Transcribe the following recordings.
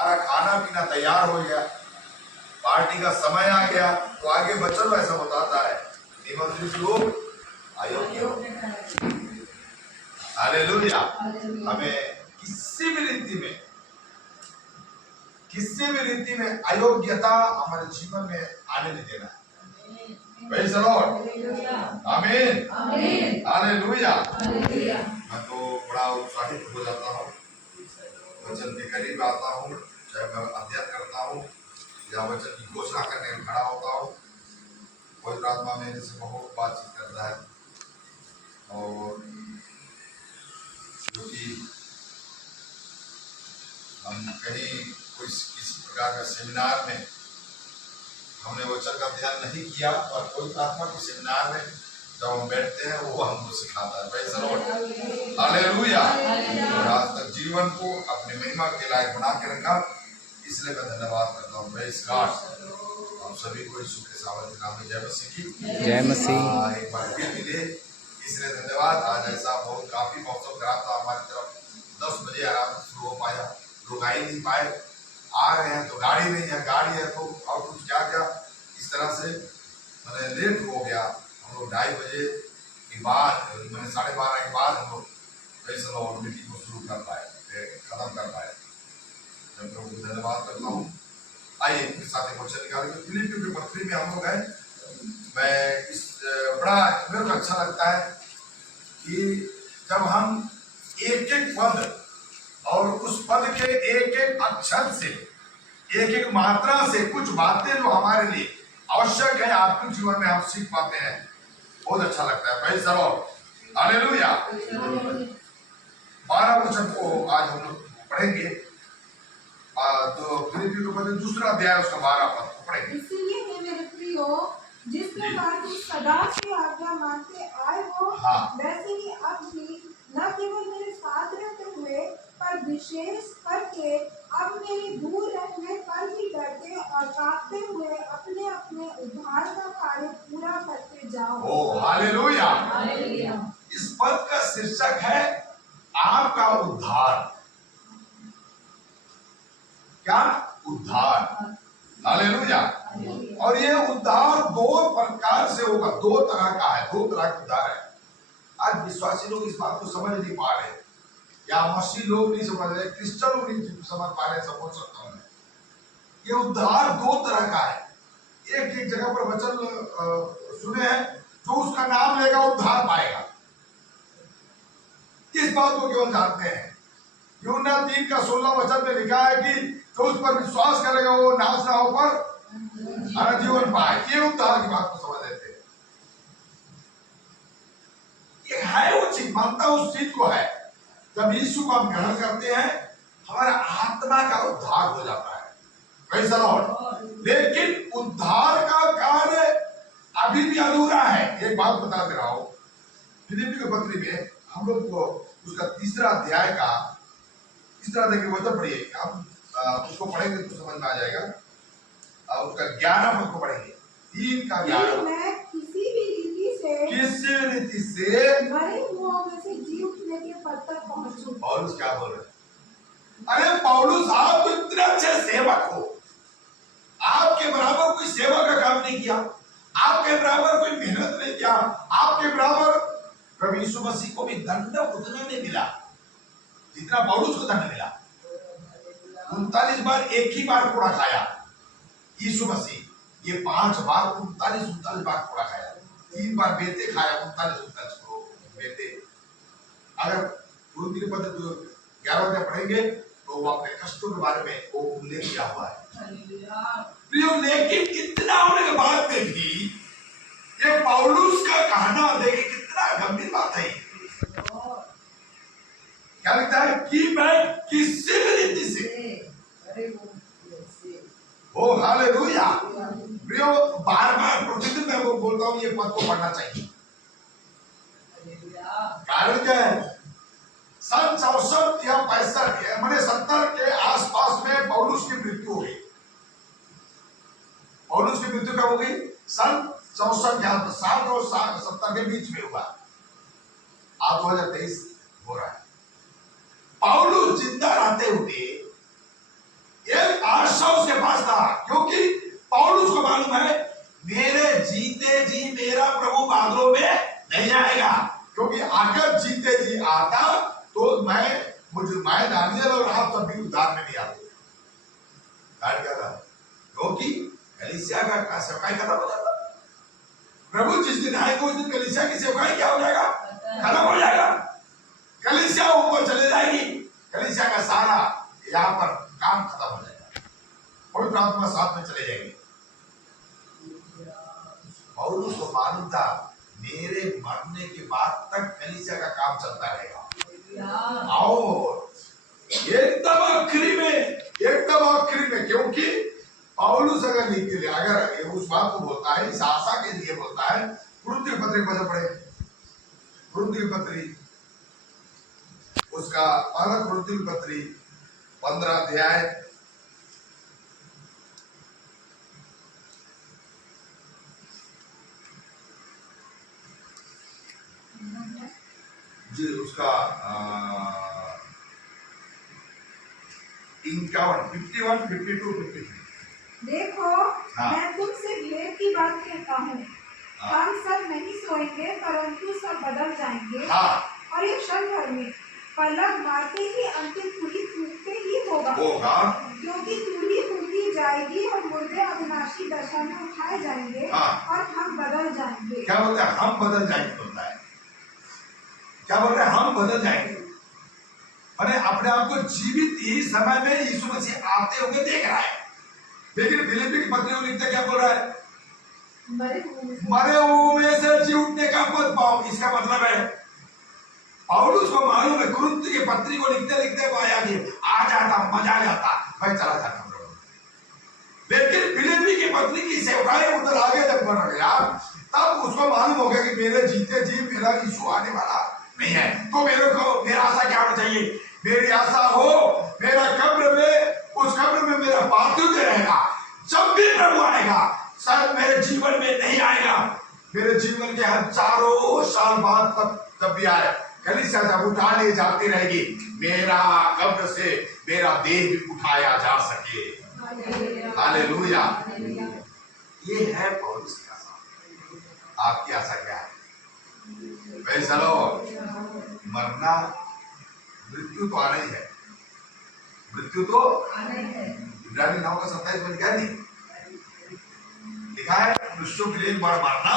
सारा खाना पीना तैयार हो गया, पार्टी का समय आ गया, तो आगे वचन ऐसा बताता है निमंत्रित लोग अयोग्य हो। हालेलुया। हमें किसी भी रीति में अयोग्यता हमारे जीवन में आने नहीं देना है। प्रेज़ द लॉर्ड, आमीन, हालेलुया। मैं तो बड़ा उत्साहित हो जाता हूँ, वचन के करीब आता हूँ, चाहे मैं अध्ययन करता हूँ या वचन की घोषणा करने में खड़ा होता हूँ। पवित्र आत्मा मेरे से बहुत बातचीत करता है, और क्योंकि हम कहीं कोई किसी प्रकार का सेमिनार में हमने वचन का अध्ययन नहीं किया, और कोई आत्मा के सेमिनार में जब हम बैठते हैं वो हमको सिखाता है। Praise the Lord, hallelujah. और आज तक जीवन को अपनी महिमा के लायक बना के रखा, इसलिए मैं धन्यवाद करता हूँ। Praise God. आप सभी को यीशु के सामर्थ्य नाम में जय मसीह की जय मसीह। एक बार फिर मिले, इसलिए धन्यवाद। आज ऐसा बहुत काफी मौसम खराब था हमारी तरफ, 10 बजे आराम से शुरू हो पाया, लोग आ ही नहीं पाए। आ रहे हैं तो गाड़ी नहीं है, गाड़ी है तो और कुछ क्या क्या, इस तरह से मैंने लेट हो गया। हम लोग 2:30 बजे के बाद, मैंने 12:30 के बाद हम लोग प्रेज़ मीटिंग को शुरू कर पाए, खत्म कर पाए। मैं प्रभु को धन्यवाद करता हूँ। आइए इनके साथ एक वचन निकालेंगे। फिलिप्पियों के पत्री में हम लोग हैं। मैं इस बड़ा मेरे को अच्छा लगता है कि जब हम एक एक पद और उस पद के एक एक अक्षर से, एक एक मात्रा से कुछ बातें जो हमारे लिए आवश्यक है आपके जीवन में हम सीख पाते हैं, बहुत अच्छा लगता है। Praise the Lord, hallelujah. 12 वचन को आज हम लोग पढ़ेंगे, तो फिलिप्पियों के पत्र दूसरा अध्याय उसका 12 पद को पढ़ेंगे। इसीलिए हे मेरे प्रियो, जिस प्रकार तुम सदा से आज्ञा मानते आए हो, वैसे ही अब भी न केवल मेरे साथ रहते हुए पर विशेष करके अब मेरे दूर रहने पर भी डरते और कांपते हुए अपने अपने उद्धार का कार्य पूरा करते जाओ। ओ हालेलुया। इस पद का शीर्षक है आपका उद्धार। क्या उद्धार? हालेलुया। और ये उद्धार 2 प्रकार से होगा, 2 तरह का है, 2 तरह का उद्धार है। आज विश्वासी लोग इस बात को समझ नहीं पा रहे, या मसीह लोग नहीं समझ रहे, क्रिश्चियन लोग नहीं समझ पा रहे, समझ सकता हूं मैं। ये उद्धार 2 तरह का है। एक जगह पर वचन सुने हैं, जो उसका नाम लेगा उद्धार पाएगा। इस बात को केवल जानते हैं। यूहन्ना 3:16 वचन में लिखा है कि जो उस पर विश्वास करेगा वो नाश ना हो पर जीवन पाए। ये उद्धार की बात को समझ लेते हैं। ये है वो चीज, मानता उस चीज को है। जब यीशु को हम ग्रहण करते हैं, हमारा आत्मा का उद्धार हो जाता है। Praise the Lord. लेकिन उद्धार का कार्य अभी भी अधूरा है। एक बात बता दे रहा हूं, फिलिप्पियों के पत्री में हम लोग को उसका 3 अध्याय का 3 अध्याय के वचन पढ़िए। हम उसको पढ़ेंगे तो समझ में आ जाएगा। उसका 11 पद को पढ़ेंगे, 3 का 11। मैं किसी भी रीति से मरे हुओं में से जी उठने के पद तक पहुंचूं। पौलुस क्या बोल रहे? अरे पौलुस, आप तो इतने अच्छे सेवक हो, आपके बराबर कोई सेवा का काम नहीं किया, आपके बराबर कोई मेहनत नहीं किया, आपके बराबर प्रभु यीशु मसीह को भी दंड उतना नहीं मिला जितना पौलुस को दंड मिला। 39 बार एक ही बार कोड़ा खाया यीशु मसीह, ये 5 बार 39 बार कोड़ा खाया, 3 बार बेटे खाया, 39 को बेटे। अगर गुरु के पद 11 पढ़ेंगे तो वो अपने कष्टों के बारे में वो उल्लेख किया हुआ है। लेकिन इतना होने के बाद में भी ये पौलुस का कहना देखिए कितना गंभीर बात है। क्या लगता है कि मैं किसी भी रीति से, ओ हालेलुया, प्रियो, बार-बार प्रतिदिन मैं वो बोलता हूं ये पद को पढ़ना चाहिए। कारण क्या है? सन 64 या 65 मैंने 70 के आसपास में पौलुस की मृत्यु हो गई। पौलुस की मृत्यु कब हो गई? सन 64 या 60 और 70 के बीच में हुआ। आज 2023 हो रहा है। पौलुस जिंदा रहते हुए विश्वास था, क्योंकि पौलुस को मालूम है मेरे जीते जी मेरा प्रभु बादलों में नहीं आएगा। क्योंकि अगर जीते जी आता तो मैं दानियल और आप सब भी उद्धार में नहीं आते। क्योंकि कलीसिया का सेवकाई खत्म हो जाता। प्रभु जिस दिन आएगा उस दिन कलीसिया की सेवकाई क्या हो जाएगा? खत्म हो जाएगा। कलीसिया ऊपर चले जाएगी, कलीसिया का सारा यहाँ पर काम खत्म हो जाएगा, पवित्र आत्मा साथ में चले जाएंगे। पौलुस को मालूम था मेरे मरने के बाद तक कलीसिया का काम चलता रहेगा। और एकदम आखिरी में क्योंकि पौलुस अगर उस बात को बोलता है, इस आशा के लिए बोलता है। कुरिन्थियों की पत्री पढ़ पड़े, कुरिन्थियों की पत्री उसका पहला कुरिन्थियों की पत्री 15 अध्याय जी उसका 51, 52, 53। देखो मैं तुमसे भेद की बात कहता हूँ, हम सब नहीं सोएंगे परंतु सब बदल जाएंगे। और ये क्षण भर में पलक मारते ही अंतिम तुरही फूटते ही होगा। क्योंकि तुरही फूटी जाएगी और मुर्दे अविनाशी दशा में उठाए जाएंगे और हम बदल जाएंगे। क्या बोलते हैं? हम बदल जाएंगे बोलता है। क्या बोल रहे हैं? हम बदल जाएंगे। अरे अपने आप को जीवित ही समय में यीशु मसीह आते हुए देख रहा है। लेकिन फिलिप्पी की पत्री को लिखते क्या बोल रहा है? मरे हुए में से जी उठने का पद पाओ। इसका मतलब है पौलुस को मालूम है, कुरिन्थियों की पत्री को लिखते लिखते वो आया कि आ जाता, मजा आ जाता, मैं चला जाता। लेकिन फिलिप्पी की पत्री की सेवकाई उधर आगे जब बढ़ गया तब उसको मालूम हो गया कि मेरे जीते जी मेरा यीशु आने वाला नहीं है। तो मेरा आशा क्या होना चाहिए? मेरी आशा हो मेरा कब्र में, उस कब्र में मेरा पार्थिव रहेगा। जब भी प्रभु आएगा शायद मेरे जीवन में नहीं आएगा, मेरे जीवन के हजारों साल बाद तब जब भी आए कलीसिया जब उठा ले जाती रहेगी, मेरा कब्र से मेरा देह भी उठाया जा सके। हालेलुया। ये है पौलुस की आशा। आपकी आशा क्या है? चलो मरना, मृत्यु तो आना ही है। मृत्यु तो इब्रानी 9 का 27 में लिखा नहीं, लिखा है मनुष्यों के लिए एक बार मरना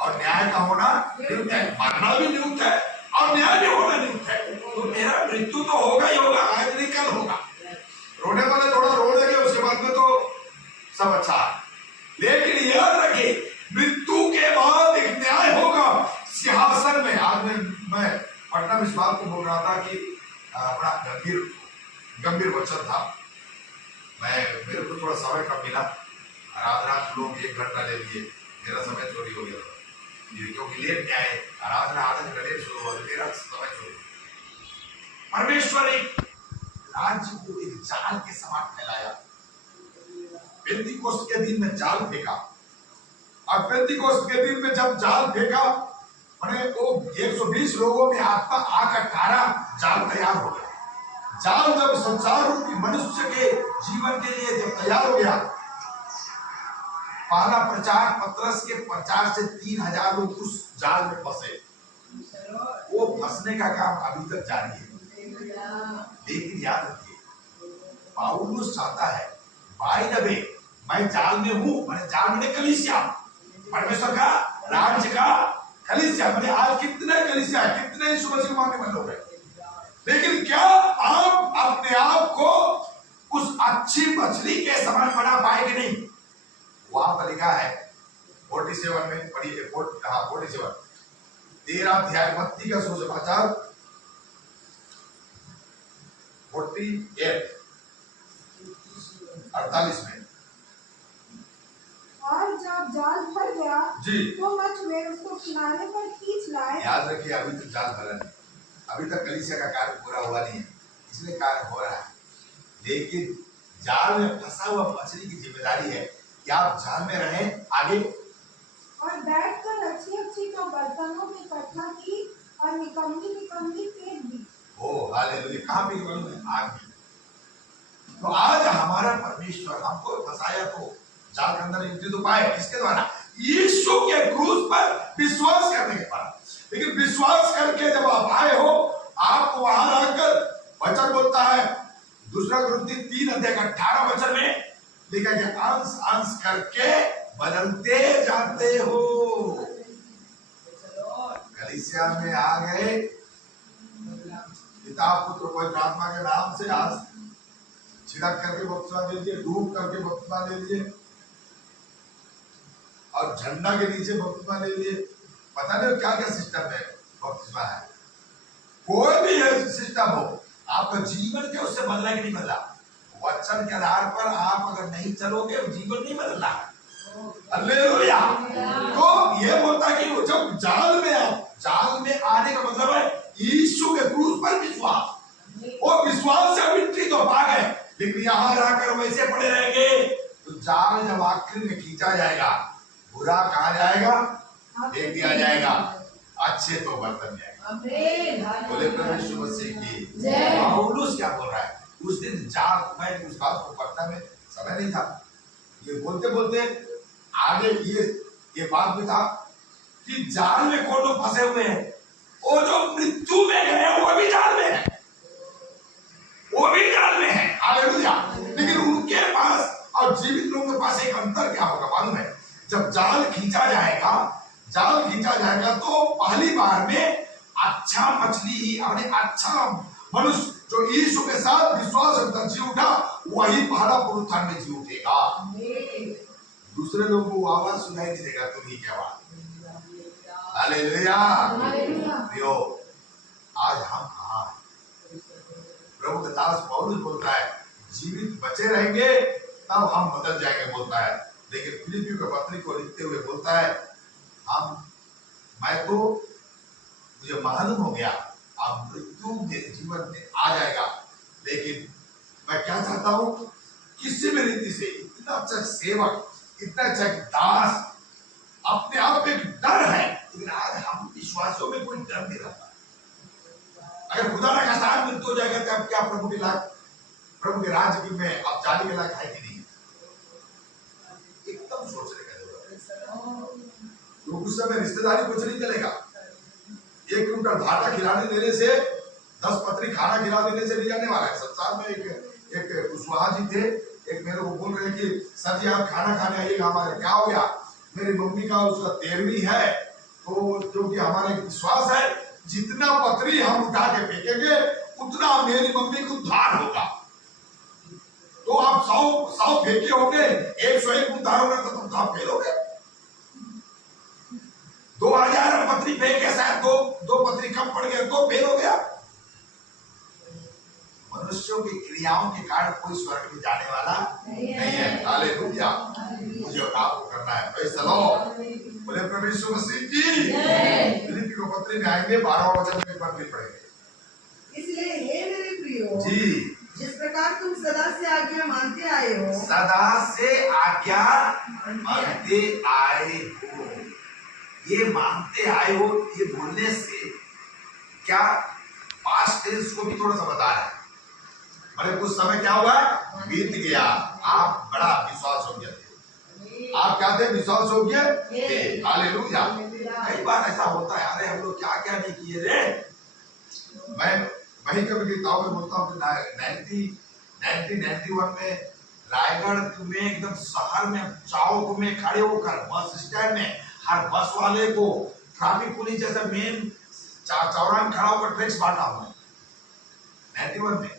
और न्याय का होना नियुक्त है। मरना भी नियुक्त है और न्याय भी होना नियुक्त है। तो मेरा मृत्यु तो होगा ही होगा, आज नहीं कल होगा। रोने वाले थोड़ा रो लेंगे, उसके बाद में तो सब अच्छा है। लेकिन याद रखिए मृत्यु के बाद एक न्याय होगा सिंहासन में। आज मैं पटना में इस बात को बोल रहा था कि बड़ा गंभीर वचन था। मेरे को थोड़ा समय कम मिला, आराधना लोग 1 घंटा ले लिए, मेरा समय चोरी हो गया क्योंकि लेट में आए। आराधना आधे घंटे लेट शुरू हो गई, मेरा समय चोरी। परमेश्वर एक राज्य को एक जाल के समान फैलाया। पेंतीकोस्त के दिन में जाल फेंका, और पेंतीकोस्त के दिन में जब जाल फेंका मैंने वो 120 लोगों में आत्मा आकर 18 जाल तैयार हो गया। जाल जब संसार रूपी मनुष्य के जीवन के लिए जब तैयार हो गया, पहला प्रचार पतरस के प्रचार से 3000 लोग उस जाल में फंसे। वो फंसने का काम अभी तक जारी है। लेकिन याद रखिए पौलुस चाहता है बाय द वे मैं जाल में हूं, मैंने जाल में कलीसिया, परमेश्वर का राज्य का कलीसिया। मैंने आज कितने कलीसिया, कितने यीशु मसीह मानने वाले लोग हैं, लेकिन क्या आप अपने आप को उस अच्छी मछली के समान बना पाए कि नहीं? वहां पर लिखा है 47 में पढ़िए, 47 13 अध्याय मत्ती का सुसमाचार 48 में। और जब जाल भर गया जी तो मछुए उसको किनारे पर खींच लाए। याद रखिए अभी तक जाल भरा नहीं, अभी तक कलीसिया का कार्य पूरा हुआ नहीं है, इसलिए कार्य हो रहा है। लेकिन जाल में फंसा हुआ मछली की जिम्मेदारी है कि आप जाल में रहें आगे, और बैठकर अच्छी अच्छी तो बर्तनों में इकट्ठा की और निकम्मी फेंक दी। ओ हालेलुया। कहां पे मालूम है? आग में। तो आज हमारा परमेश्वर हमको फंसाया तो जाल के अंदर एंट्री तो पाए किसके द्वारा? यीशु के क्रूस पर विश्वास करने के द्वारा। लेकिन विश्वास करके जब आप आए हो, आपको वहां रहकर वचन बोलता है, दूसरा कुरिन्थियों 3:18 में लिखा गया, अंश अंश करके बदलते जाते हो। कलीसिया में आ गए, पिता पुत्र पवित्र आत्मा के नाम से आज छिड़क करके बपतिस्मा ले लिए, डूब करके बपतिस्मा ले लिए और झंडा के नीचे बपतिस्मा ले लिए। पता नहीं क्या क्या सिस्टम है बपतिस्मा है। कोई भी सिस्टम हो, आपका जीवन के उससे बदला कि नहीं बदला? वचन के आधार पर आप अगर नहीं चलोगे, जीवन नहीं बदला। हालेलुया। तो ये बोलता है कि जब जाल में आने का मतलब है यीशु के क्रूस पर विश्वास, और विश्वास से विक्ट्री तो पा गए। लेकिन यहां रहकर वैसे पड़े रहेंगे तो जाल जब आखिर में खींचा जाएगा, बुरा कहा जाएगा, फेंक दिया जाएगा, अच्छे तो बर्तन जाएगा। बोले प्रभु यीशु मसीह की जय। पौलुस क्या बोल रहा है? उस दिन जाल, मैं उस बात को पढ़ना में समय नहीं था, ये बोलते बोलते आगे ये बात भी था कि जाल में कौन लोग फंसे हुए हैं? वो जो मृत्यु में गए वो भी जाल में है, वो भी जाल में है। हालेलुया। लेकिन उनके पास और जीवित लोगों के पास एक अंतर क्या होगा मालूम है? जब जाल खींचा जाएगा तो पहली बार में अच्छा मछली ही, अच्छा मनुष्य जो यीशु के साथ विश्वास रखकर जी उठा, वही पहला पुनरुत्थान में जी उठेगा। दूसरे लोगों को आवाज सुनाई नहीं देगा, तुम ही की आवाज। हालेलुया। आज हम कहाँ हैं? प्रभु के दास पौलुस बोलता है, जीवित बचे रहेंगे तब हम बदल जाएंगे बोलता है। लेकिन फिलिपियों के पत्री को लिखते हुए बोलता है, मुझे मालूम हो गया अब मृत्यु मेरे जीवन में आ जाएगा, लेकिन मैं क्या चाहता हूं, किसी भी रीति से इतना अच्छा सेवक, इतना अच्छा दास, अपने आप में डर है, लेकिन आज हम विश्वासियों में कोई डर नहीं रहता। अगर खुदा ना खास्ता मृत्यु हो जाएगा तो अब क्या प्रभु के राज्य में अब जाने के लायक है कि नहीं? एकदम सोचने का जरूरत है। तो उस समय रिश्तेदारी कुछ नहीं चलेगा। 1 क्विंटल भाटा खिलाने देने से, 10 पत्री खाना खिला देने से नहीं जाने वाला है। संसार में एक कुशवाहा जी थे, एक मेरे को बोल रहे कि सर जी आप खाना खाने आइएगा हमारे। क्या हो गया? मेरी मम्मी का उसका 13वीं है, तो क्योंकि हमारा एक विश्वास है जितना पत्री हम उठा के फेंकेंगे उतना मेरी मम्मी को उद्धार होगा। तो आप 100 फेंके होंगे, 101 उद्धार होगा तो तुम कहां फेलोगे? 2000 पत्री फेंके, शायद दो पत्री कम पड़ गए तो फेल हो गया। मनुष्यों की क्रियाओं के कारण कोई स्वर्ग में जाने वाला नहीं है। हालेलुया। मुझे आपको करना है। Praise the Lord. बोले प्रभु यीशु मसीह की जय। फिलिप्पियों के पत्री में आएंगे, 12वां वचन में एक बार फिर पढ़ेंगे। इसलिए हे मेरे प्रियो जी, जिस प्रकार तुम सदा से आज्ञा मानते आए हो, ये मानते आए हो, ये बोलने से क्या पास्ट टेंस को भी थोड़ा सा बता रहा है। अरे कुछ समय क्या हुआ, बीत गया, आप बड़ा विश्वास योग्य थे। आप क्या थे? विश्वास योग्य थे। हालेलुया। कई बार ऐसा होता है, अरे हम लोग क्या क्या नहीं किए रे। मैं वही कभी किताब में बोलता हूँ कि 1991 में रायगढ़ में एकदम शहर में चौक में खड़े होकर बस स्टैंड में हर बस वाले को ट्रैफिक पुलिस जैसे मेन चौराहे खड़ा होकर टैक्स बांटा हुआ 91 में।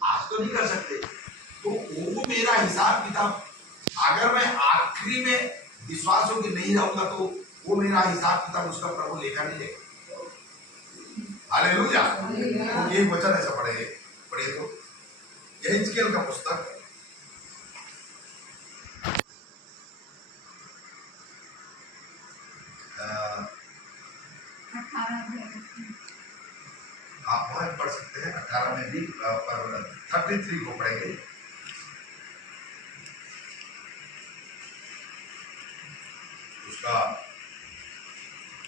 आज तो नहीं कर सकते। तो वो मेरा हिसाब किताब, अगर मैं आखिरी में विश्वासों की नहीं रहूंगा तो वो मेरा हिसाब किताब उसका प्रभु लेखा नहीं लेगा। हालेलुया। तो ये वचन ऐसा पढ़े तो यहेजकेल का पुस्तक आप वहां पढ़ सकते हैं। 18 में भी पर 33 को पढ़ेंगे। उसका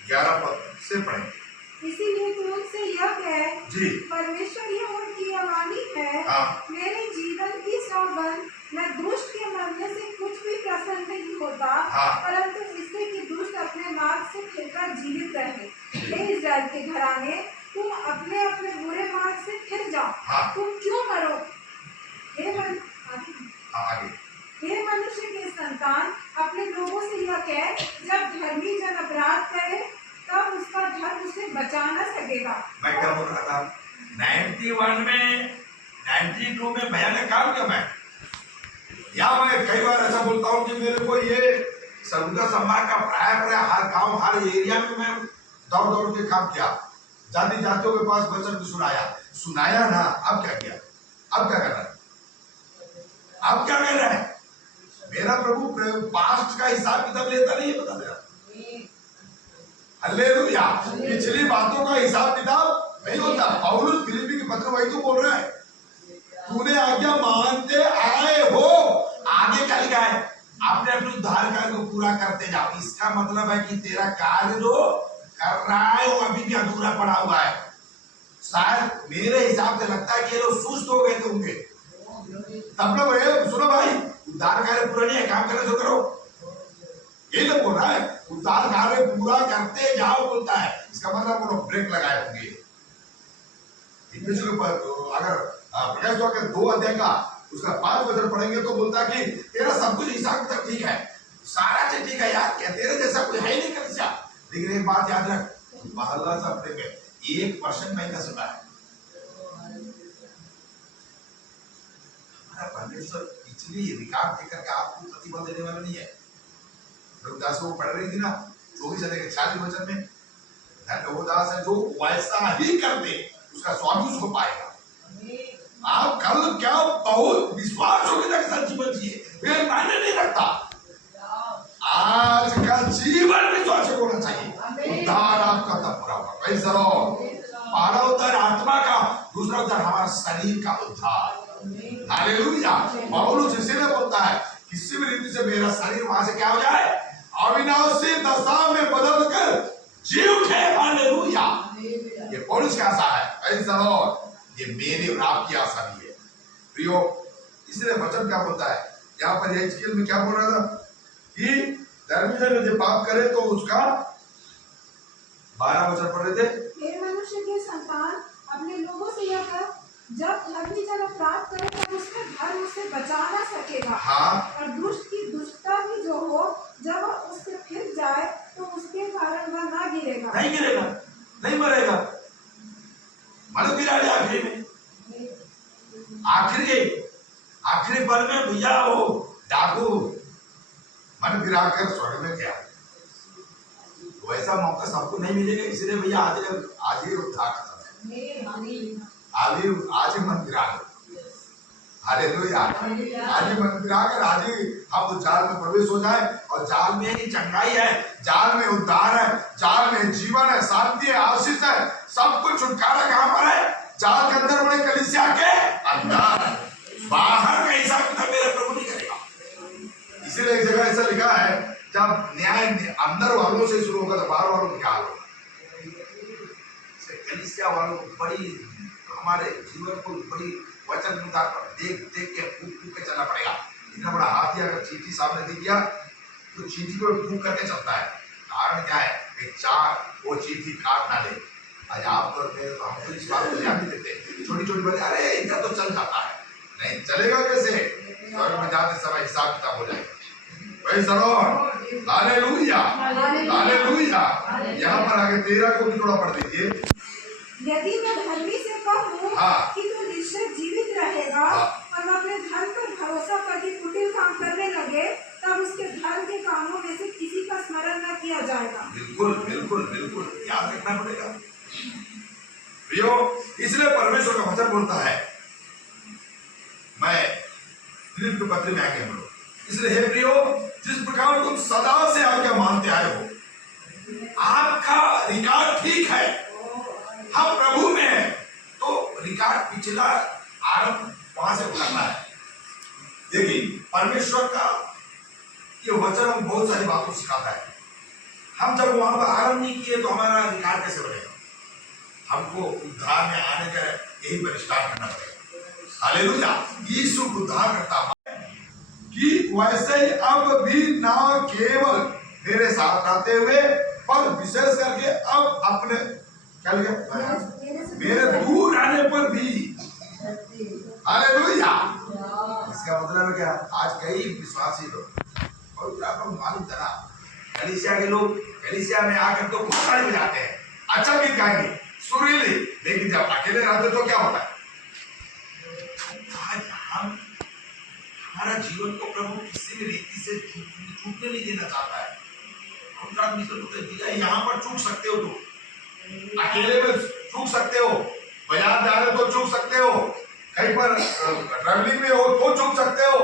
11 पद से पढ़ेंगे। इसीलिए तुम उनसे यह कह, जी, परमेश्वर यह उनकी वाणी है हाँ। मेरे जीवन की सौगंध, मैं दुष्ट के मरने से कुछ भी प्रसन्न नहीं होता, हाँ। परंतु इससे कि दुष्ट अपने मार्ग से फिरकर जीवित रहे। हे इस्राएल के घराने, तुम अपने अपने बुरे मार्ग से फिर जाओ। हाँ। तुम क्यों मरो? आगे। हे मनुष्य के संतान, अपने लोगों से यह कह, जब धर्मी जन अपराध करे तब उसका धर्म उसे बचा न सकेगा। मैं क्या बोल रहा था, 91 में 92 में भयानक काम किया मैं। या मैं कई बार ऐसा बोलता हूँ कि मेरे को ये सरगुजा समाज का प्राय हर गांव हर एरिया में मैं दौड़ दौड़ के काम किया, जाति जातियों के पास वचन भी सुनाया ना। अब क्या किया, अब क्या कर रहा है, अब क्या कर रहा है? मेरा प्रभु पास्ट का हिसाब किताब लेता नहीं है, बता दे। हालेलुया। पिछली बातों का हिसाब किताब नहीं होता। पौलुस फिलिप्पी के पत्र वही तो बोल रहा है, तूने आज्ञा मानते आए हो। आगे क्या लिखा है, आपने अपने उद्धार कार्य को पूरा करते जाओ। इसका मतलब है कि तेरा कार्य जो कर रहा है वो अभी भी अधूरा पड़ा हुआ है। शायद मेरे हिसाब से लगता है कि ये लोग सुस्त हो गए थे होंगे, तब लोग सुनो भाई, उद्धार कार्य पूरा नहीं है, काम करने से करो। यही तो बोल रहा है, उद्धार कार्य पूरा करते जाओ बोलता है। इसका मतलब वो लोग ब्रेक लगाए होंगे। अगर प्रकाश वाक्य 2 अध्याय का उसका 5 वचन पढ़ेंगे तो बोलता है कि तेरा सब कुछ हिसाब किताब ठीक है, सारा चीज ठीक है यार, क्या तेरे जैसा कोई है नहीं कलिसिया। लेकिन एक बात याद रख, पहला सा अपने में 1% नहीं कर सुना है। हमारा परमेश्वर पिछली रिकॉर्ड देकर के आपको प्रतिफल देने वाला नहीं है। दास वो पढ़ रही थी ना 24 अध्याय के 40 वचन में, धन्य वो दास है जो वैसा ही करते उसका स्वामी उसको पाएगा। आप कल क्या बहुत विश्वास होगी तक सच्ची बचिए, वे मायने नहीं रखता। आज का जीवन विश्वास होना चाहिए। उद्धार आपका तब पूरा होगा। पहला उद्धार आत्मा का, दूसरा उद्धार हमारा शरीर का उद्धार। हालेलुया। पौलुस इसीलिए बोलता है किसी भी रीति से मेरा शरीर वहां से क्या हो जाए, अविनाशी दशा में बदल कर जी उठे। हालेलुया। ये पौलुस की आशा है। ये मेरी और आपकी आशा भी है प्रियो। इसलिए वचन क्या बोलता है यहाँ पर, यह में क्या बोल रहा था कि धर्मी जन जो पाप करे तो उसका 12 वचन पढ़ रहे थे। हे मनुष्य के संतान, अपने लोगों से यह कह, जब धर्मी जन अपराध करे तब उसका धर्म उसे बचा न सकेगा। हाँ। और दुष्ट की दुष्टता भी जो हो, जब वह उससे फिर जाए तो उसके कारण वह ना गिरेगा, नहीं गिरेगा, नहीं मरेगा। मानो गिरा आखिरी में, आखिरी पल में भैया वो डाकू मन गिराकर स्वर्ग में गया। वैसा मौका सबको नहीं मिलेगा, इसलिए भैया आज ही उद्धार खत्म है। आज ही मन गिरा लो। हालेलुया। आज ही मन गिराकर आज ही हम जाल में प्रवेश हो जाए। और जाल में ही चंगाई है, जाल में उद्धार है, जाल में जीवन है, शांति है, आशीष है, सब कुछ छुटकारा कहां पर है? जाल के अंदर बड़े कलीसिया के अंदर। बाहर का हिसाब किताब मेरा प्रभु नहीं करेगा। इसीलिए एक जगह ऐसा लिखा है, जब न्याय अंदर वालों से शुरू होगा तो बाहर वालों को क्या होगा। कलीसिया वालों को बड़ी, हमारे जीवन को बड़ी वचन देख देख के फूक के चलना पड़ेगा। इतना बड़ा हाथी अगर चींटी सामने दे दिया तो चींटी को फूक करके चलता है। कारण क्या है, वो चींटी काट ना ले। आज आप और मैं तो हमको इस बात को ध्यान नहीं देते। छोटी छोटी बातें, अरे इधर तो चल जाता है, नहीं चलेगा कैसे? स्वर्ग में जाते समय हिसाब किताब हो जाएगा। Hallelujah, hallelujah. यहाँ पर आगे 13 को भी थोड़ा पढ़ दीजिए। यदि मैं धर्मी से कहूँ कि तू निश्चय जीवित रहेगा और वह अपने धर्म पर भरोसा करके कुटिल काम करने लगे, तब उसके धर्म के कामों में से किसी का स्मरण न किया जाएगा। बिल्कुल बिल्कुल बिल्कुल याद रखना पड़ेगा प्रियो। इसलिए परमेश्वर का वचन बोलता है, मैं फिलिप्पी के पत्र में आगे हम लोग, इसलिए हे प्रियो, जिस प्रकार तुम सदा से आज्ञा मानते आए हो, आपका रिकॉर्ड ठीक है, हम प्रभु में है, तो रिकॉर्ड पिछला आरंभ वहां से करना है। देखिए परमेश्वर का ये वचन हम बहुत सारी बातों सिखाता है। हम जब वहां पर आरंभ नहीं किए तो हमारा रिकॉर्ड कैसे बनेगा? हमको उद्धार में आने का यही पर स्टार्ट करना पड़ेगा। हालेलुया। यीशु उद्धार करता है कि वैसे ही अब भी ना केवल मेरे साथ रहते हुए पर विशेष करके अब अपने क्या लिखा मेरे दूर रहने पर भी। हालेलुया। इसका मतलब है क्या? आज कई विश्वासी लोग और आपको मालूम था ना, कलीसिया के लोग कलीसिया में आकर तो खूब ताली बजाते हैं, अच्छा गीत गाएंगे, सुरीली, लेकिन जब अकेले रहते तो क्या होता है? आज हम हमारा जीवन को प्रभु किसी भी रीति से छूटने नहीं देना चाहता है। यहाँ पर चूक सकते हो, तुम अकेले में चूक सकते हो, बाजार जा रहे हो तो चूक सकते हो, कहीं पर ट्रैवलिंग में हो तो चूक सकते हो,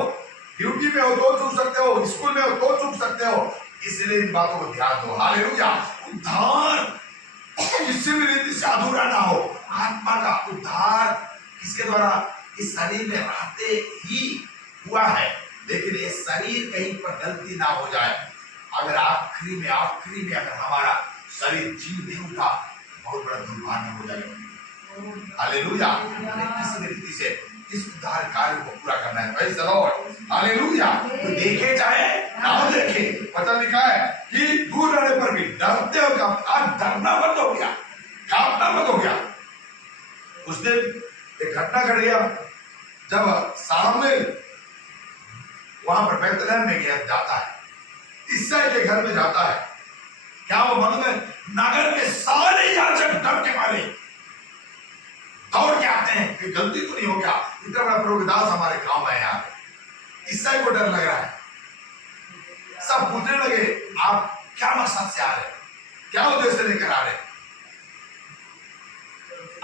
ड्यूटी में हो तो चूक सकते हो, स्कूल में हो तो चूक सकते हो। इसलिए इन बातों को ध्यान दो। हालेलुया। उद्धार किसी भी रीति से अधूरा ना हो। आत्मा का उद्धार किसके द्वारा? इस शरीर में रहते ही हुआ है, लेकिन ये शरीर कहीं पर गलती ना हो जाए। अगर आखिरी में अगर हमारा शरीर जीव नहीं उठा, बहुत बड़ा दुर्भाग्य हो जाएगा। हालेलुया। किसी भी रीति से इस उद्धार कार्य को पूरा करना है। Praise the Lord. हालेलुया। तो देखे चाहे ना देखे, वचन लिखा है कि दूर रहने पर भी डरते हो। क्या आज डरना बंद हो गया, कांपना बंद हो गया। उस दिन एक घटना घट गया जब सामुएल वहां पर बैतलहम में गया जाता है, ईसाई के घर में जाता है। क्या वो मालूम है? नगर के सारे याजक डर के मारे दौड़ के आते हैं कि गलती तो नहीं हो गया, इतना बड़ा प्रभु दास हमारे गांव में यहाँ ईसाई को डर लग रहा है। सब पूछने लगे, आप क्या मकसद से आ रहे हैं, क्या उद्देश्य लेकर आ रहे हैं?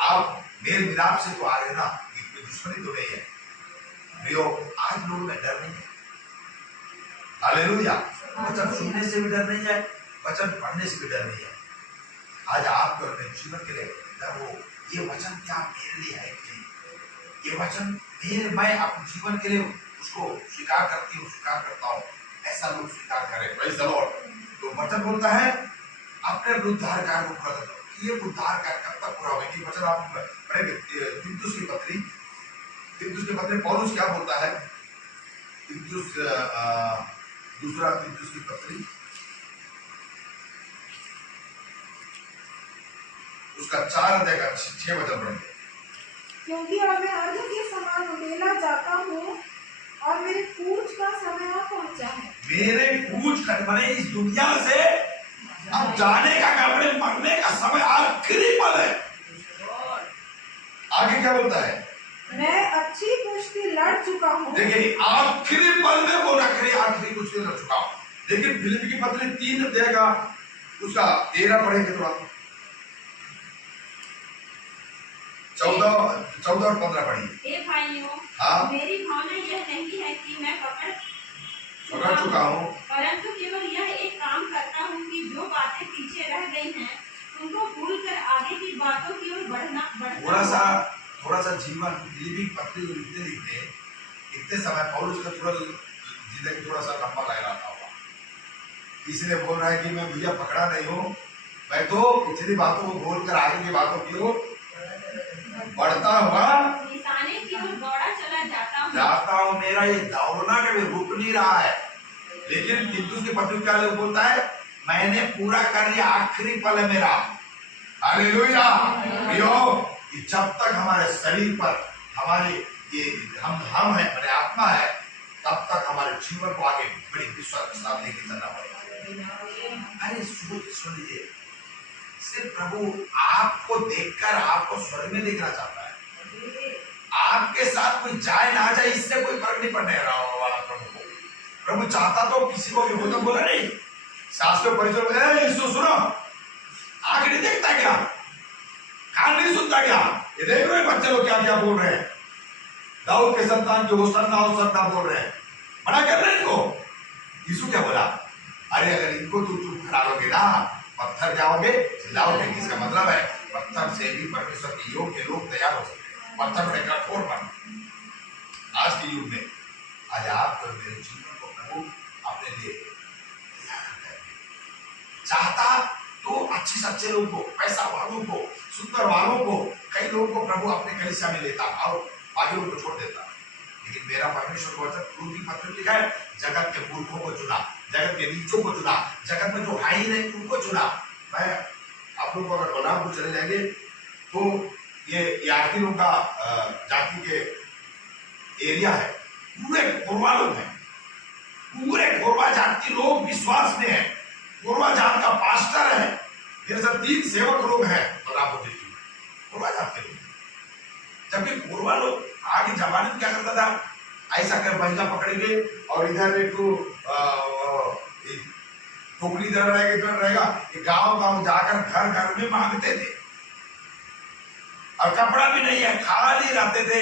आप मेल मिलाप से तो आ रहे हैं ना, इसमें दुश्मनी तो नहीं है। आज लोगों में डर नहीं है। हालेलुया। वचन सुनने से भी डर नहीं है, वचन पढ़ने से भी डर नहीं है। आज आपको अपने जीवन के लिए डर हो, ये वचन क्या मेरे लिए है कि ये वचन मैं अपने जीवन के लिए उसको स्वीकार करता हूँ, ऐसा लोग स्वीकार करें। Praise the Lord. तो वचन बोलता है अपने उद्धार कार्य को पूरा करो। ये उद्धार कार्य कब तक पूरा होगा? ये वचन आप पढ़ेंगे तीतुस की पत्री पौलुस क्या बोलता है? दूसरा तीतुस की पत्री उसका 4 अध्याय का 6 वचन पढ़ेंगे। क्योंकि अब मैं अर्घ के समान उड़ेला जाता हूँ और मेरे कूच का समय आ पहुंचा है। मेरे कूच मैंने इस दुनिया से अब जाने का, अपने मरने का समय आखिरी पल है। आगे क्या बोलता है? मैं अच्छी कुश्ती लड़ चुका हूँ। देखिए आखिरी पल में वो आखिरी कुश्ती लड़ चुका हूँ। लेकिन फिलिप्पी की पत्री 3 अध्याय का उसका 13 पढ़ेंगे थोड़ा, 14 और 15 पढ़िए। हे भाइयों, मेरी भावना यह नहीं है कि मैं पकड़ चुका हूँ, परंतु केवल यह एक काम करता हूँ कि जो बातें पीछे रह गई हैं उनको भूलकर आगे की बातों की ओर बढ़ना। थोड़ा सा जीवन फिलिप्पी पत्री लिखते समय पौलुस का जिंदगी थोड़ा सा लंबा लग रहा था, इसलिए बोल रहा है कि मैं भैया पकड़ा नहीं हूँ, मैं तो पिछली बातों को भूलकर आगे की बातों की ओर बढ़ता हुआ निशाने की ओर दौड़ा चला जाता हूँ। मेरा ये दौड़ना कभी रुक नहीं रहा है। लेकिन तीतुस की पत्री क्या बोलता है? मैंने पूरा कर लिया, आखिरी पल है मेरा। हालेलुया। जब तक हमारे शरीर पर हमारे ये हम है, मेरे आत्मा है, तब तक हमारे जीवन को आगे बड़ी विश्वास के साथ लेके चलना पड़ेगा। अरे सुनिए, सिर्फ प्रभु आपको देखकर आपको स्वर्ग में देखना चाहता है। आपके साथ कोई जाए ना जाए इससे कोई फर्क नहीं पड़ने वाला प्रभु को। प्रभु चाहता तो किसी को भी तो बोला नहीं, शास्त्रों परिचय यीशु सुनो, आंख नहीं देखता क्या, कान नहीं सुनता क्या? ये देख रहे बच्चे लोग क्या क्या बोल रहे हैं, दाऊद के संतान जो होसन्ना बोल रहे हैं, मना कर रहे हैं इनको। यीशु क्या बोला? अरे अगर इनको तू चुप करा लोगे ना, पत्थर जाओगे चिल्लाओगे। इसका मतलब है पत्थर से भी परमेश्वर के योग्य लोग तैयार हो सकते हैं। पत्थर बड़े कठोर बन आज के युग में, आज आप तो मेरे जीवन को प्रभु अपने लिए चाहता तो अच्छे से अच्छे लोगों को, पैसा वालों को, सुंदर वालों को, कई लोगों को प्रभु अपने कलीसिया में लेता और बाकी लोग को छोड़ देता। लेकिन मेरा परमेश्वर का वचन रूप की पत्र में लिखा है, जगत के मूर्खों को चुना, जगत के नीचों को चुना, जगत में जो हाई नहीं उनको चुना। मैं आप लोग अगर बलरामपुर चले जाएंगे तो ये यात्री लोग का जाति के एरिया है, पूरे कोरवा लोग हैं, पूरे कोरवा जाति लोग विश्वास में है, कोरवा जात का पास्टर है, मेरे साथ 3 सेवक लोग हैं बलरामपुर डिस्ट्रिक्ट में, कोरवा जात के लोग। जबकि कोरवा लोग आगे जमाने में क्या करता था, ऐसा कर महिला पकड़ेंगे और इधर एक टोकरी इधर रहेगा, इधर रहेगा, गांव गांव जाकर घर घर में मांगते थे, और कपड़ा भी नहीं है, खाली रहते थे,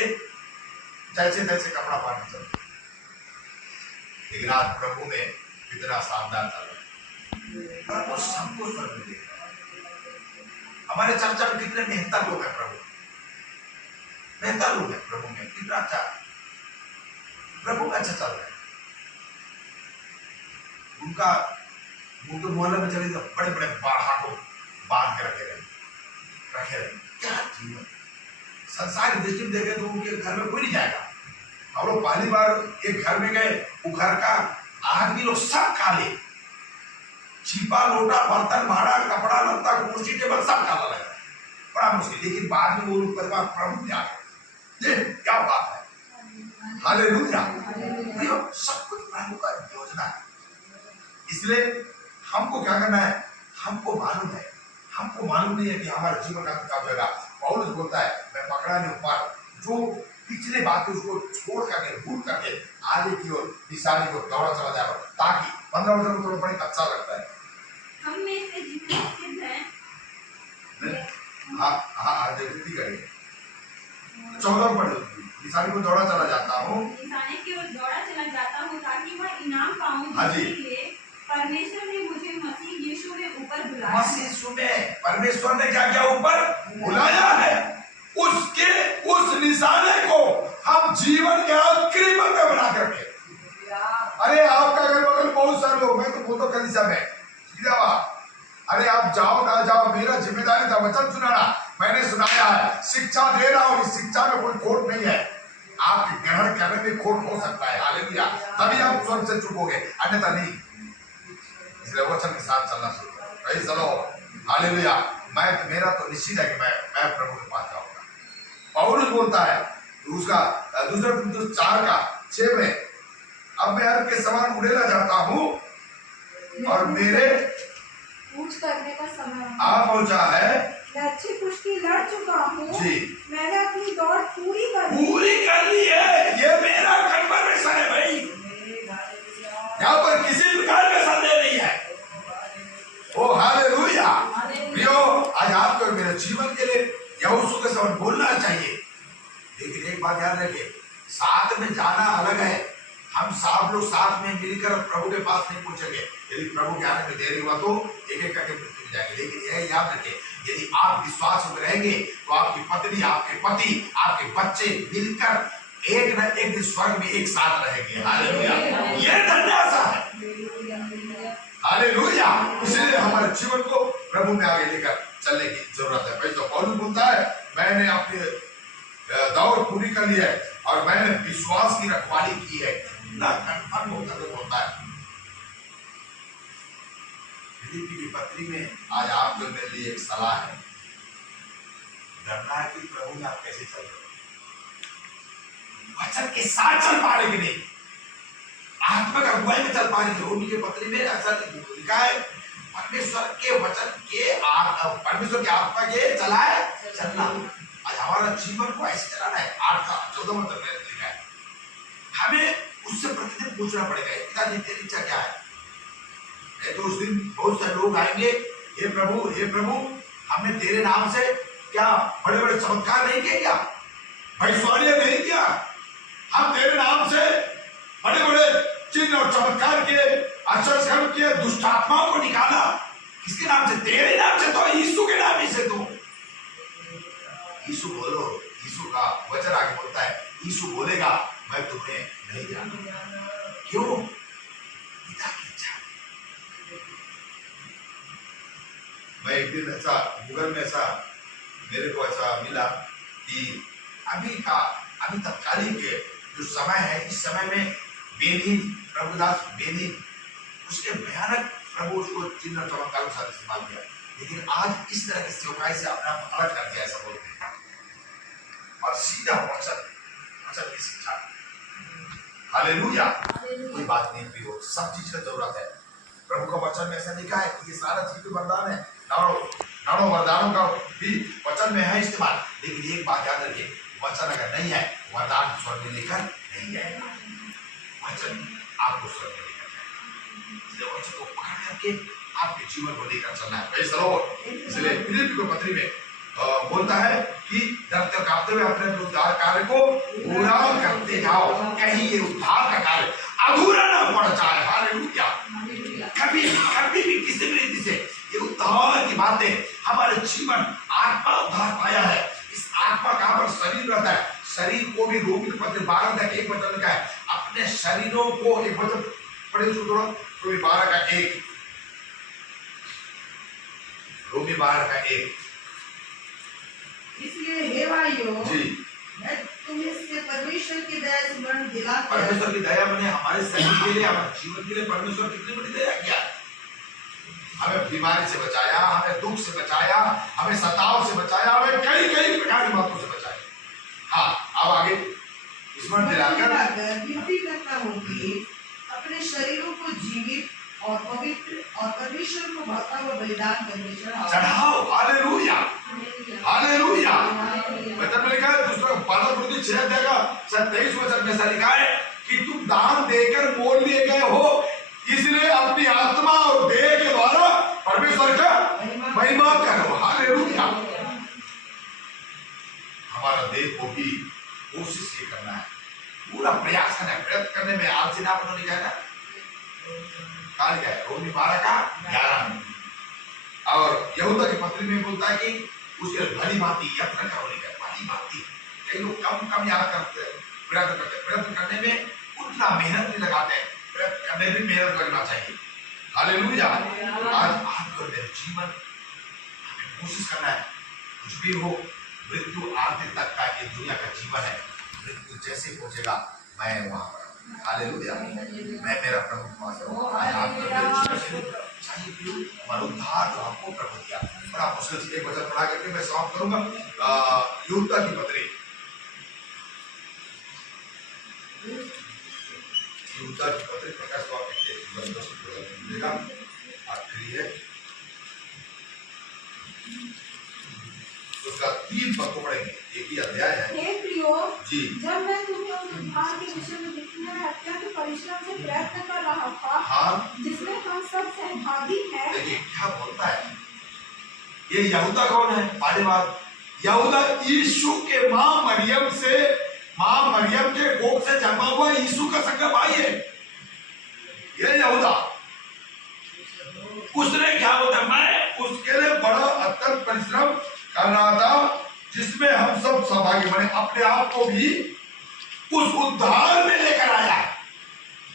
जैसे तैसे कपड़ा पहन चलते। लेकिन आज प्रभु में कितना शानदार चल रहा है, प्रभु सबको स्वर्ग में देख रहा है। हमारे चर्चा में कितने मेहनता लोग हैं, प्रभु मेहनता लोग हैं, प्रभु में कितना अच्छा, प्रभु का अच्छा चल रहा है। उनका उनके मोहल्ले में चले तो बड़े बड़े बाढ़ा को बांध के रखे रहे, क्या जीवन। संसार की दृष्टि में देखे तो उनके घर में कोई नहीं जाएगा। हम लोग पहली बार एक घर में गए, वो घर का आदमी लोग सब काले, छिपा लोटा बर्तन भाड़ा कपड़ा लत्ता कुर्सी टेबल सब काला लगा, बड़ा मुश्किल। लेकिन बाद में वो लोग परिवार प्रभु में आ गए, ये क्या बात है, हालेलुया। सब कुछ प्रभु का योजना है। इसलिए हमको क्या करना है, हमको मालूम नहीं है कि हमारे जीवन का कब होगा। पौलुस बोलता है, मैं पकड़ा नहीं पर जो पिछले बातें उसको छोड़ करके भूल करके आगे की ओर निशानी को दौड़ा चला जाए, ताकि 15 वर्ष में थोड़ा बड़ी अच्छा लगता है। हम में से जितने सिद्ध हैं, हाँ जल्दी करिए। 14 पढ़, निशानी को दौड़ा चला जाता हूँ, निशाने की ओर दौड़ा चला जाता हूँ, ताकि मैं इनाम पाऊँ हाँ जी। जिसके लिए परमेश्वर ने मुझे मसीह यीशु में ऊपर बुलाया। मसीह यीशु में परमेश्वर ने क्या किया, ऊपर बुलाया है। उसके उस निशाने को हम जीवन के आखिरी पल में बना करके, अरे आपका अगल बगल बहुत सारे लोग, मैं तो बोलता कलीसिया में सीधा बात, अरे आप जाओ ना जाओ, मेरा जिम्मेदारी था वचन सुनाना, मैंने सुनाया है, शिक्षा दे रहा हूँ, इस शिक्षा में कोई खोट नहीं है। आप ग्रहण करने में खोट हो सकता है, हालेलुया, तभी आप स्वर्ग से चुकोगे, अन्यथा नहीं। इसलिए वचन के साथ चलना शुरू करो, प्रेज़ द लॉर्ड, हालेलुया। मेरा तो निश्चित है कि मैं प्रभु के पास जाऊंगा। पौलुस बोलता है उसका दूसरा तीमुथियुस 4:6 में, अब मैं अर्थ के समान उड़ेला जाता हूँ और मेरे कूच करने का समय आ पहुंचा है। मैं अच्छी कुश्ती लड़ चुका हूँ जी, मैंने अपनी दौड़ पूरी कर ली है। ये मेरा कन्फर्मेशन है भाई, यहाँ पर किसी प्रकार का संदेह नहीं है। ओ हालेलुया। प्रियो, आज आपको मेरे जीवन के लिए यहोशू के समान बोलना चाहिए, लेकिन एक बात याद रखिए, साथ में जाना अलग है। हम सब लोग साथ में मिलकर प्रभु के पास नहीं पहुंचेंगे। यदि प्रभु के आने में देरी हुआ तो एक एक करके मृत्यु में जाएंगे। लेकिन यह याद रखिए, यदि आप विश्वास में रहेंगे तो आपकी पत्नी, आपके पति, आपके बच्चे मिलकर एक न एक दिन स्वर्ग में एक साथ रहेंगे। हालेलुया, ये धन्य आशा है। हालेलुया। इसलिए हमारे जीवन को प्रभु में आगे लेकर चलने की जरूरत है। तो पौलुस बोलता है, मैंने अपनी दौड़ पूरी कर ली है और मैंने विश्वास की रखवाली की है। ना कन्फर्म होकर तो बोलता है। फिलिप्पी की पत्री में आज आपके मेरे लिए एक सलाह है, डरना है कि प्रभु में आप कैसे चल रहे, वचन के साथ चल पा रहे कि नहीं, आत्मा का अगुवाई में चल पा रहे। रोमी के पत्री में ऐसा लिखा है, परमेश्वर के वचन के परमेश्वर के आत्मा के चलाए चलना। आज हमारा जीवन को ऐसे चलाना है। 8:14 में लिखा है, हमें उससे प्रतिदिन पूछना पड़ेगा, पिताजी तेरी इच्छा क्या है। तो उस दिन बहुत सारे लोग आएंगे, हे प्रभु हमने तेरे नाम से क्या बड़े बड़े चमत्कार नहीं किए, क्या भविष्यवाणी नहीं किया, हम तेरे नाम से बड़े बड़े चिन्ह और चमत्कार किए, आश्चर्य किए, दुष्ट आत्माओं को निकाला, किसके नाम से, तेरे नाम से, तो यीशु के नाम ही से। तो यीशु बोलो, यीशु का वचन आगे बोलता है, यीशु बोलेगा मैं तुम्हें नहीं जानता। क्यों? पिता की इच्छा। मैं एक दिन ऐसा गूगल में ऐसा मेरे को ऐसा मिला कि अभी तत्कालीन के जो समय है, इस समय में बेनी प्रभुदास बेनी उसके भयानक प्रभु उसको चिन्ह चमत्कारों के साथ इस्तेमाल किया, लेकिन आज इस तरह की सेवकाई से अपने आप अलग कर दिया, ऐसा बोलते हैं, और सीधा वचन की शिक्षा। हालेलुया। कोई बात नहीं प्रियो, सब चीज का जरूरत है। प्रभु का वचन में ऐसा लिखा है कि ये सारा चीज के वरदान है, नाड़ों वरदानों का भी वचन में है इस्तेमाल, लेकिन एक बात याद रखिए, वचन अगर नहीं है, वरदान स्वर्ग में लेकर नहीं जाएगा। वचन आपको स्वर्ग में लेकर जाएगा, इसलिए वचन को पकड़ करके आपके जीवन को लेकर चलना है। Praise the Lord. इसलिए फिलिप्पी की पत्री में बोलता है कि डरते और कांपते हुए अपने उद्धार कार्य को पूरा करते जाओ, कहीं ये उद्धार का कार्य अधूरा ना पड़ जाए। हालेलुया। कभी कभी भी किसी भी रीति से ये उद्धार की बातें, हमारे जीवन आत्मा उद्धार पाया है, इस आत्मा का पर शरीर रहता है, शरीर को भी रोमी पत्र 12 तक एक वचन लिखा है, अपने शरीरों को एक वचन पढ़े थोड़ा, रोमी 12 का 1, रोमी 12 का 1। इसलिए हे भाइयों, जी, मैं तुम्हें से परमेश्वर की दया से वर्ण दिलाकर, परमेश्वर की दया मैंने हमारे शरीर के लिए, हमारे जीवन के लिए परमेश्वर कितनी बड़ी दया किया, हमें बीमारी से बचाया, हमें दुख से बचाया, हमें सताव से बचाया, हमें कई कई प्रकार की बातों से बचाया। हाँ, अब आगे स्मरण दिलाकर विनती करता हूँ कि अपने शरीरों को जीवित और पवित्र और परमेश्वर को भाता हुआ बलिदान करके चढ़ाओ। Hallelujah, hallelujah. वचन में लिखा है, दूसरा 12 देगा 27 वचन में ऐसा लिखा है कि तुम दान देकर मोल लिए गए हो, इसलिए अपनी आत्मा और देह के द्वारा परमेश्वर का महिमा करो। हालेलुया। हमारा देह को भी कोशिश ये करना है, पूरा प्रयास करना है, प्रयत्न करने में आलसी ना बनो, लिखा है ना, कहा लिखा है रोमी 12 का 11 में। और यहूदा की पत्री में बोलता है कि उसके भली भांति यत्न करो, लिखा है भली भांति। कई लोग कम याद करते हैं, प्रयत्न करने में उतना मेहनत नहीं लगाते हैं, प्रयत्न करने में मेहनत लगना चाहिए। हालेलुया। आज आपको मेरे जीवन हमें कोशिश करना है, कुछ भी हो, मृत्यु आते तक का ये दुनिया का जीवन है, मृत्यु जैसे पहुंचेगा मैं वहां पर। हालेलुया। मैं मेरा प्रभु पास आज आपको चाहिए और उद्धार तो हमको प्रभु किया। बड़ा मुश्किल से एक वचन पढ़ा करके मैं समाप्त करूंगा। यहूदा की पत्री, यहूदा की पत्री प्रकाश देगा आखिरी है, उसका 3 पद को पढ़ेंगे, एक ही अध्याय है। हे प्रियो, जी, जब मैं तुम्हें उस उद्धार के विषय में लिखने में अत्यंत परिश्रम से प्रयत्न कर रहा था, हाँ, जिसमें हम सब सहभागी हैं। देखिए क्या बोलता है, ये यहूदा कौन है? पहली बात, यहूदा यीशु के मां मरियम के कोख से जन्मा हुआ यीशु का सगा भाई है। ये यहूदा, उसने क्या बोला, मैं उसके लिए बड़ा अत्यंत परिश्रम कर रहा था, जिसमें हम सब सहभागी बने, अपने आप को भी उस उद्धार में लेकर आया।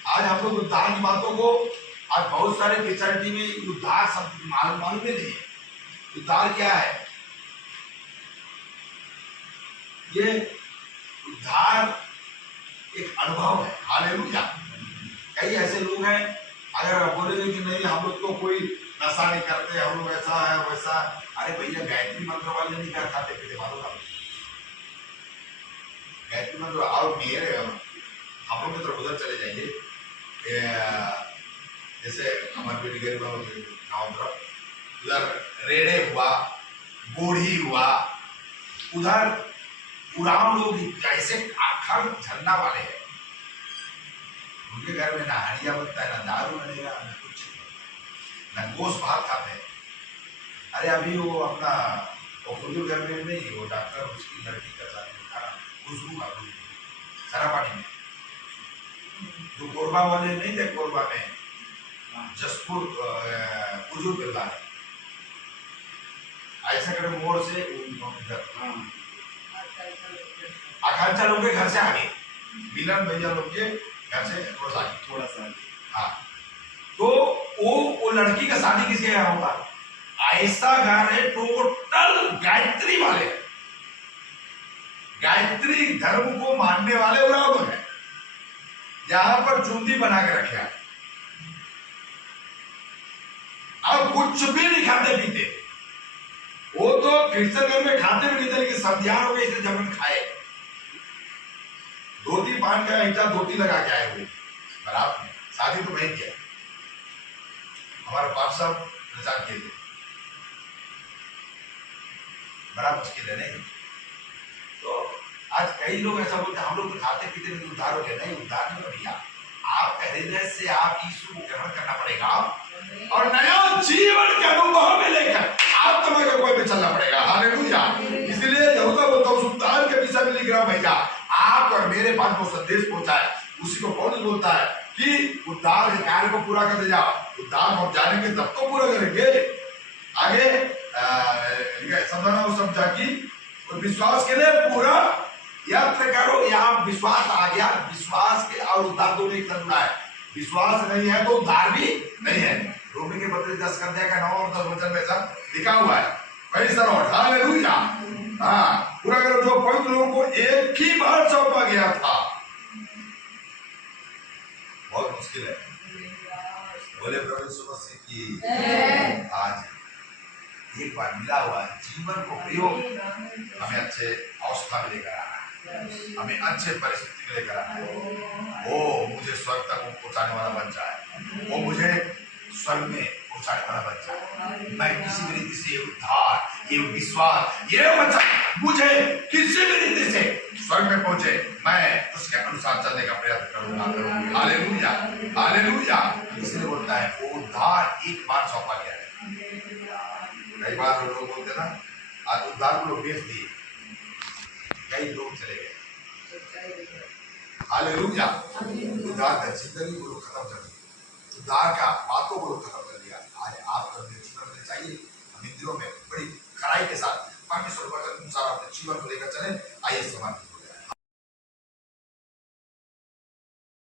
आज हम लोग उद्धार की बातों को, आज बहुत सारे क्रिश्चियनिटी में उद्धार सब मालूम ही नहीं है। उद्धार क्या है? ये उद्धार एक अनुभव है। हालेलुया। कई ऐसे लोग हैं, अगर आप बोलेंगे कि नहीं हम लोग तो कोई नशा नहीं करते, हम लोग ऐसा है वैसा, अरे भैया गायत्री मंत्र वाले नहीं कर खाते पीते, मालूम है? गायत्री मंत्र और मेरे हम लोग की तरफ उधर चले जाइए, जैसे हमारे बेटी गरीब गाँव तरफ, उधर रेड़े हुआ, बूढ़ी हुआ, उधर पुराने लोग जैसे अखंड झंडा वाले हैं, उनके घर में ना हड़िया बनता है, ना दारू बनेगा, ना कुछ, ना गोश्त भात खाते हैं। अरे अभी वो अपना खुद घर में नहीं, वो डॉक्टर उसकी लड़की का खुशबू का सारा पानी में, जो कोरबा वाले नहीं थे, कोरबा में जसपुर कुजू मिलता है, ऐसा करे मोड़ से आकांक्षा लोग के घर से आगे, मिलन भैया लोग के घर से थोड़ा सा हाँ, तो वो लड़की का शादी किसके यहाँ होगा? ऐसा घर है, टोटल गायत्री वाले, गायत्री धर्म को मानने वाले लोग हैं, यहां पर चूंदी बना के रखे हैं, अब कुछ भी नहीं खाते पीते। वो तो क्रिश्चियन धर्म में खाते भी नहीं थे, लेकिन संध्यान हो गए इसलिए जबरन खाए। धोती पहन के ईटा धोती लगा के आए हुए बारात में, शादी तो नहीं किया हमारे बाप साहब प्रचार के लिए, बड़ा मुश्किल है नहीं। तो आज कई लोग ऐसा बोलते हैं हम लोग तो खाते पीते में उद्धार हो गया। नहीं, उद्धार नहीं हो भैया, आप हृदय से आप यीशु को ग्रहण करना पड़ेगा और नया जीवन के अनुभव में लेकर आप तुम्हें कोई भी चलना पड़ेगा। हालेलुया। इसलिए यहूदा बोलता हूं उद्धार के विषय में लिख रहा हूं भैया, आप और मेरे पास जो संदेश पहुंचा है उसी को पौलुस बोलता है कि उद्धार के कार्य को पूरा कर दे जाओ। उद्धार हम जानेंगे तब तो पूरा करेंगे। आगे समझाना वो समझा कि विश्वास के लिए पूरा यत्न करो। यहाँ विश्वास आ गया, विश्वास के और उद्धार दोनों एक साथ जुड़ा है। विश्वास नहीं है तो उद्धार भी नहीं है। रोमी के पत्र 10 का 9 और 10 वचन में सब लिखा हुआ है। Praise the Lord, hallelujah. हाँ, पूरा करो जो पवित्र लोगों को एक ही बार सौंपा गया था। बहुत मुश्किल है। बोले प्रभु यीशु मसीह की। आज एक बार मिला हुआ जीवन को प्रयोग हमें अच्छे अवस्था में लेकर आना है, हमें अच्छे परिस्थिति में लेकर आना है। वो मुझे स्वर्ग तक पहुंचाने वाला बन जाए, वो मुझे स्वर्ग में पहुंचाने वाला बन जाए। मैं किसी भी रीति से उद्धार, ये विश्वास, ये वचन मुझे किसी भी रीति से स्वर्ग में पहुंचे, मैं उसके अनुसार चलने का प्रयत्न करूंगा। Hallelujah, hallelujah. इसलिए बोलता है वो उद्धार एक बार सौंपा गया है। कई बार लोग बोलते ना आज उद्धार को लोग बेच दिए, कई लोग चले गए। हालेलुया। उद्धार का जिंदगी को लोग खत्म कर दिया, उद्धार का बातों को लोग खत्म कर दिया। आज आप जीवन में चाहिए हम इंद्रियों में बड़ी खराई के साथ परमेश्वर वचन अनुसार अपने जीवन को लेकर चले। आइए समाप्त।